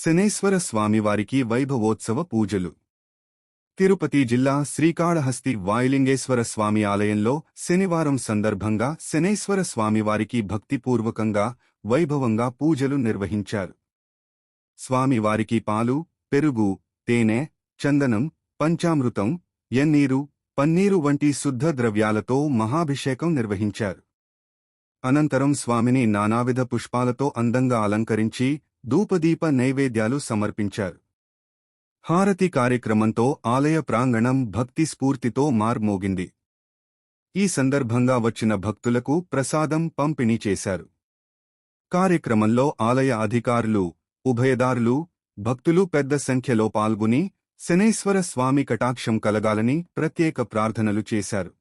శనేశ్వర స్వామివారికి వైభవోత్సవ పూజలు. తిరుపతి జిల్లా శ్రీకాళహస్తి వాయులింగేశ్వర స్వామి ఆలయంలో శనివారం సందర్భంగా శనేశ్వర స్వామివారికి భక్తిపూర్వకంగా వైభవంగా పూజలు నిర్వహించారు. స్వామివారికి పాలు పెరుగు తేనె చందనం పంచామృతం ఎన్నీరు పన్నీరు వంటి శుద్ధ ద్రవ్యాలతో మహాభిషేకం నిర్వహించారు. అనంతరం స్వామిని నానావిధ పుష్పాలతో అందంగా అలంకరించి ధూపదీప నైవేద్యాలు సమర్పించారు. హారతి కార్యక్రమంతో ఆలయ ప్రాంగణం భక్తి స్ఫూర్తితో మార్మోగింది. ఈ సందర్భంగా వచ్చిన భక్తులకు ప్రసాదం పంపిణీ చేశారు. కార్యక్రమంలో ఆలయ అధికారులు ఉభయదారులు భక్తులు పెద్ద సంఖ్యలో పాల్గొని శనేశ్వర స్వామి కటాక్షం కలగాలని ప్రత్యేక ప్రార్థనలు చేశారు.